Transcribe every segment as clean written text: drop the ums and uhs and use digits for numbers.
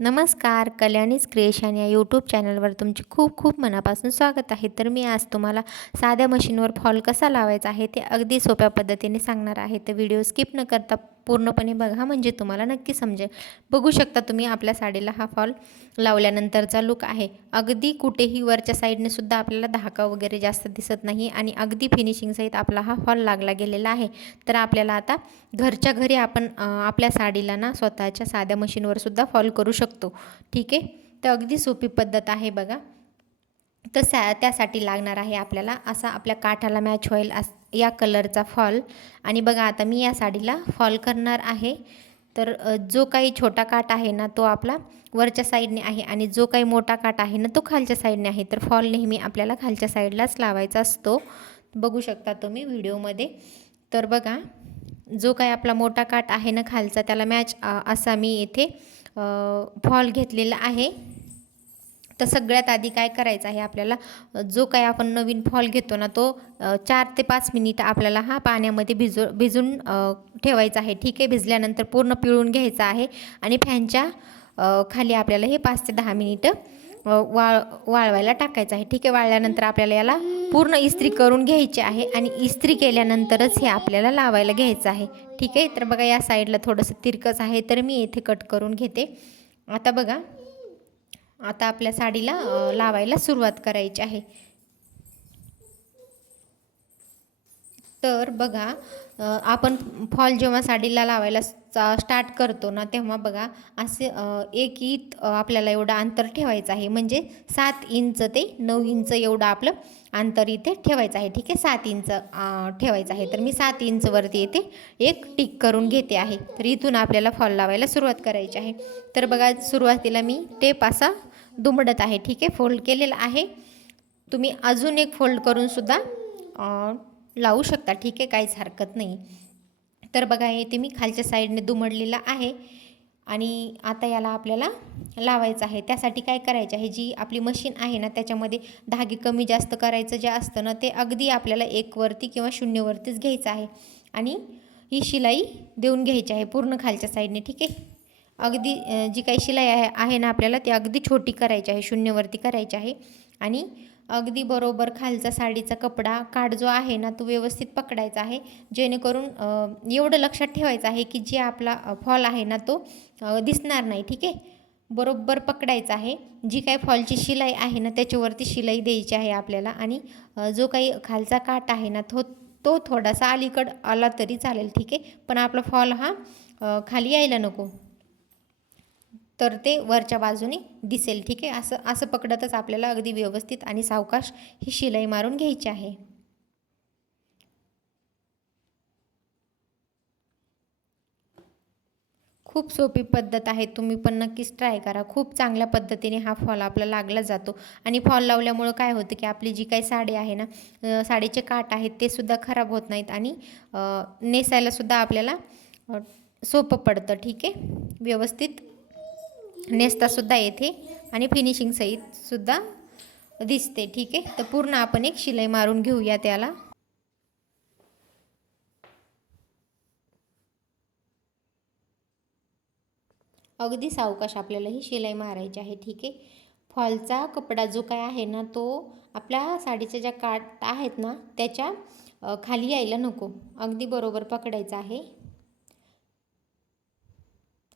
नमस्कार, कल्याणीज क्रिएशन या यूट्यूब चॅनलवर तुमचे खूप खूप मनापासून स्वागत आहे. तर मी आज तुम्हाला साध्या मशीनवर फॉल कसा लावायचा आहे ते अगदी सोप्या पद्धतीने सांगणार आहे. तर व्हिडिओ स्किप न करता पूर्णपणे बघा, म्हणजे तुम्हाला नक्की समजेल. बघू शकता तुम्ही आपल्या साडीला हा फॉल लावल्यानंतरचा लुक आहे. अगदी कुठेही वरच्या साईडने सुद्धा आपल्याला धागा वगैरे जास्त दिसत नाही आणि अगदी फिनिशिंगसहित आपला हा फॉल लागला गेलेला आहे. तर आपल्याला आता घरच्या घरी आपण आपल्या साडीला ना स्वतःच्या साध्या मशीनवर सुद्धा फॉल करू शकतो. ठीक आहे, तर अगदी सोपी पद्धत आहे बघा. तर त्यासाठी लागणार आहे आपल्याला असा आपल्या काठाला मॅच होईल या कलरचा फॉल. आणि बघा आता मी या साडीला फॉल करणार आहे. तर जो काही छोटा काठ आहे ना तो आपला वरच्या साईडने आहे आणि जो काही मोठा काठ आहे ना तो खालच्या साईडने आहे. तर फॉल नेहमी आपल्याला खालच्या साईडलाच लावायचा असतो. बघू शकता तुम्ही व्हिडिओमध्ये. तर बघा, जो काही आपला मोठा काठ आहे ना खालचा त्याला मॅच असा मी इथे फॉल घेतलेला आहे. तर सगळ्यात आधी काय करायचं आहे आपल्याला, जो काही आपण नवीन फॉल घेतो ना तो 4 ते 5 मिनिट आपल्याला हा पाण्यामध्ये भिजून ठेवायचा आहे. ठीक आहे, भिजल्यानंतर पूर्ण पिळून घ्यायचा आहे आणि फॅनच्या खाली आपल्याला हे 5 ते 10 मिनिटं वाळवायला टाकायचं आहे. ठीक आहे, वाळल्यानंतर आपल्याला याला पूर्ण इस्त्री करून घ्यायची आहे आणि इस्त्री केल्यानंतरच हे आपल्याला लावायला घ्यायचं आहे. ठीक आहे, तर बघा या साईडला थोडंसं तिरकस आहे तर मी येथे कट करून घेते. आता बघा, आता आपल्या साडीला लावायला सुरुवात करायची आहे. तर बघा, आपण फॉल जेव्हा साडीला लावायला स्टार्ट करतो ना तेव्हा बघा असे 1 इंच आपल्याला एवढं अंतर ठेवायचं आहे. म्हणजे 7 इंच ते 9 इंच एवढं आपलं अंतर इथे ठेवायचं आहे. ठीक आहे, 7 इंच ठेवायचं आहे. तर मी 7 इंचवरती इथे एक टिक करून घेते आहे. तर इथून आपल्याला फॉल लावायला सुरुवात करायची आहे. तर बघा, सुरुवातीला मी टेप असा दुमडत आहे. ठीक आहे, फोल्ड केलेला आहे. तुम्ही अजून एक फोल्ड करून सुद्धा लावू शकता. ठीक आहे, काहीच हरकत नाही. तर बघा इथे मी खालच्या साईडने दुमडलेला आहे आणि आता याला आपल्याला लावायचं आहे. त्यासाठी काय करायचं आहे, जी आपली मशीन आहे ना त्याच्यामध्ये धागे कमी जास्त करायचं जे असतं ना ते अगदी आपल्याला 1 वरती किंवा 0 वरतीच घ्यायचं आहे आणि ही शिलाई देऊन घ्यायची आहे पूर्ण खालच्या साईडने. ठीक आहे, अगदी जी काही शिलाई आहे ना आपल्याला ती अगदी छोटी करायची आहे, 0 वरती करायची आहे आणि अगदी बरोबर खालचा साडीचा कपडा काठ जो आहे ना तो व्यवस्थित पकडायचा आहे. जेणेकरून एवढं लक्षात ठेवायचं आहे की जे आपला फॉल आहे ना तो दिसणार नाही. ठीक आहे, बरोबर पकडायचा आहे. जी काही फॉलची शिलाई आहे ना त्याच्यावरती शिलाई द्यायची आहे आपल्याला आणि जो काही खालचा काठ आहे ना तो तो थोडासा अलीकड आला तरी चालेल. ठीक आहे, पण आपला फॉल हा खाली यायला नको, तर ते वरच्या बाजूने दिसेल. ठीक आहे, असं असं पकडतच आपल्याला अगदी व्यवस्थित आणि सावकाश ही शिलाई मारून घ्यायची आहे. खूप सोपी पद्धत आहे, तुम्ही पण नक्कीच ट्राय करा. खूप चांगल्या पद्धतीने हा फॉल आपला लागला जातो आणि फॉल लावल्यामुळं काय होतं की आपली जी काही साडी आहे ना, साडीचे काठ आहेत ते सुद्धा खराब होत नाहीत आणि नेसायलासुद्धा आपल्याला सोपं पडतं. ठीक आहे, व्यवस्थित नेसतासुद्धा येते आणि फिनिशिंग सहितसुद्धा दिसते. ठीक आहे, तर पूर्ण आपण एक शिलाई मारून घेऊया त्याला. अगदी सावकाश आपल्याला ही शिलाई मारायची आहे. ठीक आहे, फॉलचा कपडा जो काय आहे ना तो आपल्या साडीच्या ज्या काठ आहेत ना त्याच्या खाली यायला नको, अगदी बरोबर पकडायचं आहे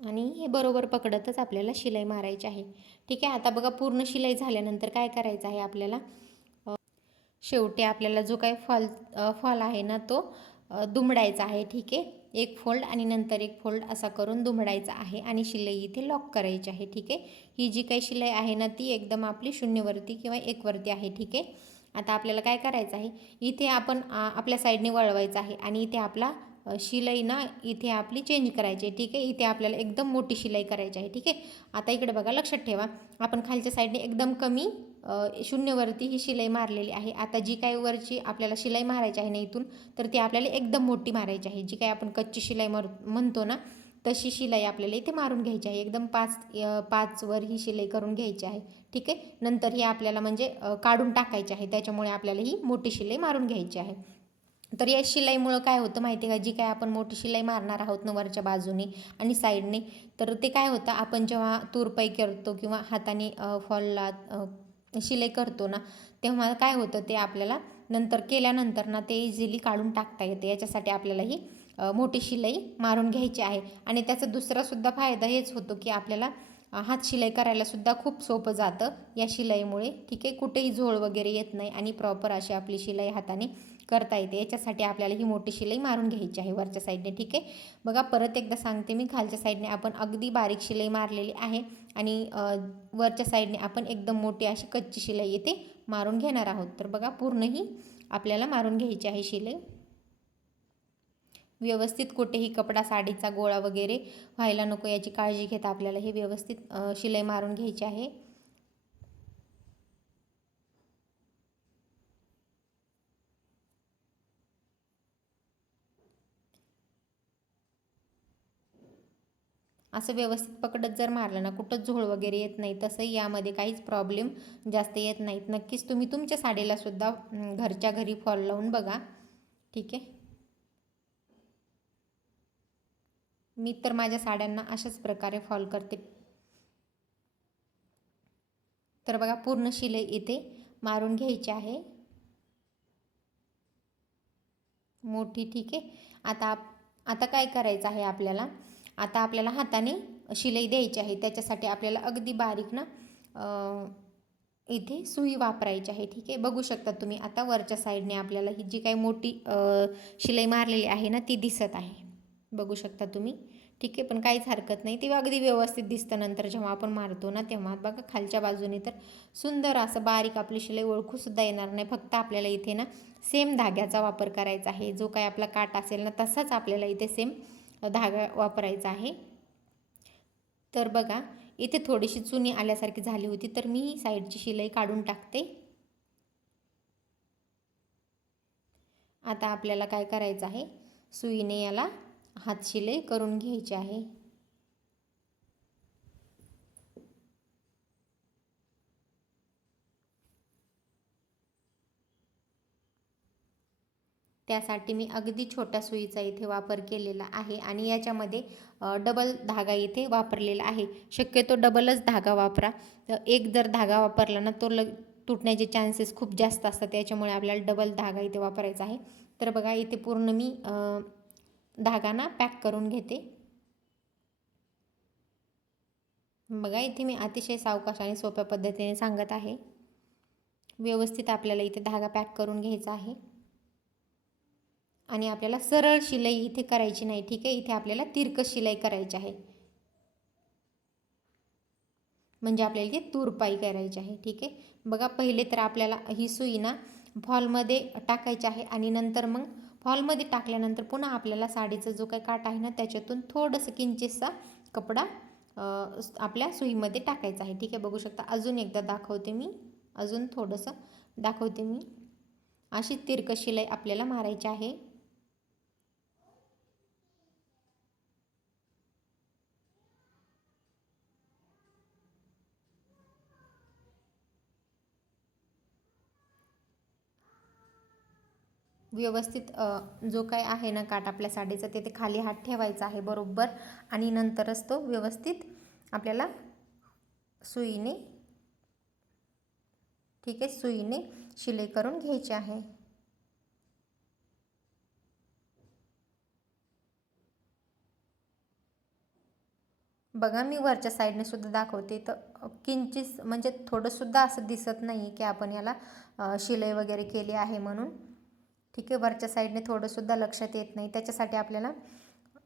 आणि हे बरोबर पकडतच आपल्याला शिलाई मारायची आहे. ठीक आहे, आता बघा पूर्ण शिलाई झाल्यानंतर काय करायचं आहे आपल्याला, शेवटी आपल्याला जो काही फॉल आहे ना तो दुमडायचा आहे. ठीक आहे, एक फोल्ड आणि नंतर एक फोल्ड असा करून दुमडायचा आहे आणि शिलाई इथे लॉक करायची आहे. ठीक आहे, ही जी काही शिलाई आहे ना ती एकदम आपली 0 वरती किंवा 1 वरती आहे. ठीक आहे, आता आपल्याला काय करायचं आहे, इथे आपण आपल्या साईडने वळवायचं आहे आणि इथे आपला शिलाई ना इथे आपली चेंज करायची आहे. ठीक आहे, इथे आपल्याला एकदम मोठी शिलाई करायची आहे. ठीक आहे, आता इकडे बघा, लक्षात ठेवा, आपण खालच्या साईडने एकदम कमी 0 वरती ही शिलाई मारलेली आहे. आता जी काही वरची आपल्याला शिलाई मारायची आहे ना इथून, तर ती आपल्याला एकदम मोठी मारायची आहे. जी काही आपण कच्ची शिलाई म्हणतो ना तशी शिलाई आपल्याला इथे मारून घ्यायची आहे. एकदम 5 वर ही शिलाई करून घ्यायची आहे. ठीक आहे, नंतर ही आपल्याला म्हणजे काढून टाकायची आहे, त्याच्यामुळे आपल्याला ही मोठी शिलाई मारून घ्यायची आहे. तर या शिलाईमुळं काय होतं माहिती आहे का, जी काय आपण मोठी शिलाई मारणार आहोत ना वरच्या बाजूने आणि साईडने, तर ते काय होतं, आपण जेव्हा तुरपाई करतो किंवा हाताने फॉलला शिलाई करतो ना, तेव्हा काय होतं ते आपल्याला नंतर केल्यानंतर ना ते इझिली काढून टाकता येते. याच्यासाठी आपल्याला ही मोठी शिलाई मारून घ्यायची आहे. आणि त्याचा दुसरासुद्धा फायदा हेच होतो की आपल्याला हात शिलाई करायलासुद्धा खूप सोपं जातं या शिलाईमुळे. ठीक आहे, कुठेही झोळ वगैरे येत नाही आणि प्रॉपर अशी आपली शिलाई हाताने करता येते. याच्यासाठी आपल्याला ही मोठी शिलाई मारून घ्यायची आहे वरच्या साईडने. ठीक आहे, बघा परत एकदा सांगते मी, खालच्या साईडने आपण अगदी बारीक शिलाई मारलेली आहे आणि वरच्या साईडने आपण एकदम मोठी अशी कच्ची शिलाई इथे मारून घेणार आहोत. तर बघा पूर्ण ही आपल्याला मारून घ्यायची आहे शिलाई व्यवस्थित. कुठेही कपडा साडीचा गोळा वगैरे व्हायला नको याची काळजी घेता आपल्याला हे व्यवस्थित शिलाई मारून घ्यायची आहे. असं व्यवस्थित पकडत जर मारलं ना, कुठंच झोळ वगैरे येत नाही. तसंही यामध्ये काहीच प्रॉब्लेम जास्त येत नाहीत. नक्कीच तुम्ही तुमच्या साडीला सुद्धा घरच्या घरी फॉल लावून बघा. ठीक आहे, मी तर माझ्या साड्यांना अशाच प्रकारे फॉल करते. तर बघा पूर्ण शिलाई इथे मारून घ्यायची आहे मोठी. ठीक आहे, आता आता काय करायचं आहे आपल्याला, आता आपल्याला हाताने शिलाई द्यायची आहे. त्याच्यासाठी आपल्याला अगदी बारीक ना इथे सुई वापरायची आहे. ठीक आहे, बघू शकता तुम्ही आता वरच्या साईडने आपल्याला ही जी काही मोठी शिलाई मारलेली आहे ना ती दिसत आहे, बघू शकता तुम्ही. ठीक आहे, पण काहीच हरकत नाही, ती अगदी व्यवस्थित दिसतं नंतर जेव्हा आपण मारतो ना तेव्हा. बघा खालच्या बाजूने तर सुंदर असं बारीक आपली शिलाई ओळखूसुद्धा येणार नाही. फक्त आपल्याला इथे ना सेम धाग्याचा वापर करायचा आहे. जो काही आपला काट असेल ना तसाच आपल्याला इथे सेम धागा वापरायचा आहे. तर बघा इथे थोडीशी चुनी आल्यासारखी झाली होती, तर मी ही साईडची शिलाई काढून टाकते. आता आपल्याला काय करायचं आहे, सुईने याला हात शिलाई करून घ्यायची आहे. त्यासाठी मी अगदी छोट्या सुईचा इथे वापर केलेला आहे आणि याच्यामध्ये डबल धागा इथे वापरलेला आहे. शक्यतो डबलच धागा वापरा. एक जर धागा वापरला ना तो तुटण्याचे चान्सेस खूप जास्त असतात. त्याच्यामुळे आपल्याला डबल धागा इथे वापरायचा आहे. तर बघा इथे पूर्ण मी धागा ना पॅक करून घेते. बघा इथे मी अतिशय सावकाश आणि सोप्या पद्धतीने सांगत आहे. व्यवस्थित आपल्याला इथे धागा पॅक करून घ्यायचा आहे आणि आपल्याला सरळ शिलाई इथे करायची नाही. ठीक आहे, इथे आपल्याला तिरकस शिलाई करायची आहे, म्हणजे आपल्याला इथे तुरपाई करायची आहे. ठीक आहे, बघा पहिले तर आपल्याला ही सुई ना फॉलमध्ये टाकायची आहे आणि नंतर मग फॉलमध्ये टाकल्यानंतर पुन्हा आपल्याला साडीचा जो काही काट आहे ना त्याच्यातून थोडंसं किंचितसा कपडा आपल्या सुईमध्ये टाकायचा आहे. ठीक आहे, बघू शकता. अजून एकदा दाखवते मी, अजून थोडंसं दाखवते मी. अशी तिरकस शिलाई आपल्याला मारायची आहे. व्यवस्थित जो काय आहे ना काट आपल्या साडीचा तिथे खाली हात ठेवायचा आहे बरोबर आणि नंतरच तो व्यवस्थित आपल्याला सुईने, ठीक आहे, सुईने शिलाई करून घ्यायची आहे. बघा मी वरच्या साईडने सुद्धा दाखवते, तर किंचित म्हणजे थोडंसुद्धा असं दिसत नाही की आपण याला शिलाई वगैरे केली आहे म्हणून. ठीक आहे, वरच्या साईडने थोडंसुद्धा लक्षात येत नाही. त्याच्यासाठी आपल्याला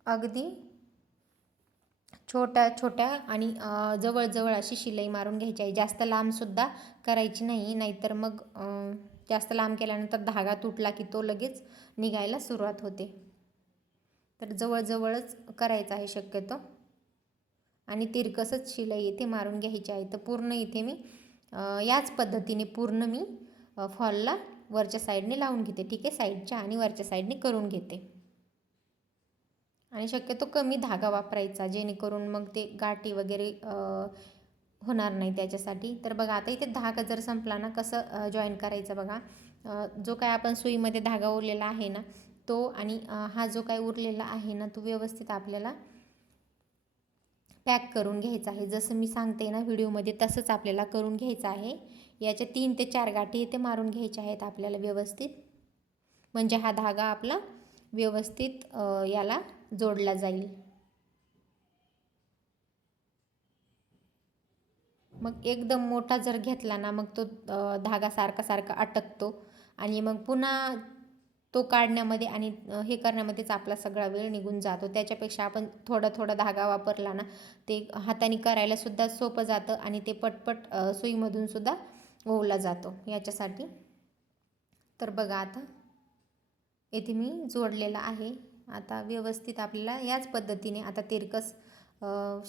अगदी छोट्या छोट्या आणि जवळजवळ अशी शिलाई मारून घ्यायची आहे. जास्त लांबसुद्धा करायची नाही, नाहीतर मग जास्त लांब केल्यानंतर धागा तुटला की तो लगेच निघायला सुरुवात होते. तर जवळजवळच करायचं आहे शक्यतो आणि तिरकसच शिलाई इथे मारून घ्यायची आहे. तर पूर्ण इथे मी याच पद्धतीने पूर्ण मी फॉलला वरच्या साईडने लावून घेते. ठीक आहे, साईडच्या आणि वरच्या साईडने करून घेते आणि शक्यतो कमी धागा वापरायचा, जेणेकरून मग ते गाठी वगैरे होणार नाही त्याच्यासाठी. तर बघा आता इथे धागा जर संपला ना कसं जॉईन करायचं बघा. जो काय आपण सुईमध्ये धागा उरलेला आहे ना तो आणि हा जो काय उरलेला आहे ना तो व्यवस्थित आपल्याला पॅक करून घ्यायचा आहे. जसं मी सांगते ना व्हिडिओमध्ये तसंच आपल्याला करून घ्यायचं आहे. याच्या 3 ते 4 गाठी इथे मारून घ्यायच्या आहेत आपल्याला व्यवस्थित, म्हणजे हा धागा आपला व्यवस्थित याला जोडला जाईल. मग एकदम मोठा जर घेतला ना मग तो धागा सारखा सारखा अटकतो आणि मग पुन्हा तो काढण्यामध्ये आणि हे करण्यामध्येच आपला सगळा वेळ निघून जातो. त्याच्यापेक्षा आपण थोडा थोडा धागा वापरला ना ते हाताने करायला सुद्धा सोपं जातं आणि ते पटपट सुईमधून सुद्धा ओवला जातो याच्यासाठी. तर बघा आता येथे मी जोडलेला आहे. आता व्यवस्थित आपल्याला याच पद्धतीने आता तिरकस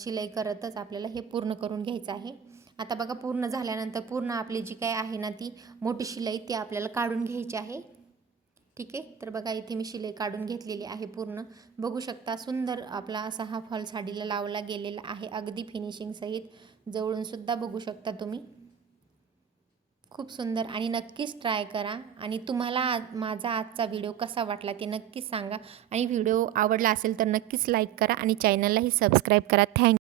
शिलाई करतच आपल्याला हे पूर्ण करून घ्यायचं आहे. आता बघा पूर्ण झाल्यानंतर पूर्ण आपली जी काय आहे ना ती मोठी शिलाई ती आपल्याला काढून घ्यायची आहे. ठीक आहे. तर बघा इथे मी शिलाई काढून घेतलेली आहे पूर्ण. बघू शकता सुंदर आपला असा हा फॉल साडीला लावला गेलेला आहे अगदी फिनिशिंग सहित. जवळून सुद्धा बघू शकता तुम्ही. खूप सुंदर आणि नक्कीच ट्राय करा. आणि तुम्हाला माझा आजचा व्हिडिओ कसा वाटला ते नक्कीच सांगा आणि व्हिडिओ आवडला असेल तर नक्कीच लाईक करा आणि चॅनललाही सबस्क्राईब करा. थँक्यू.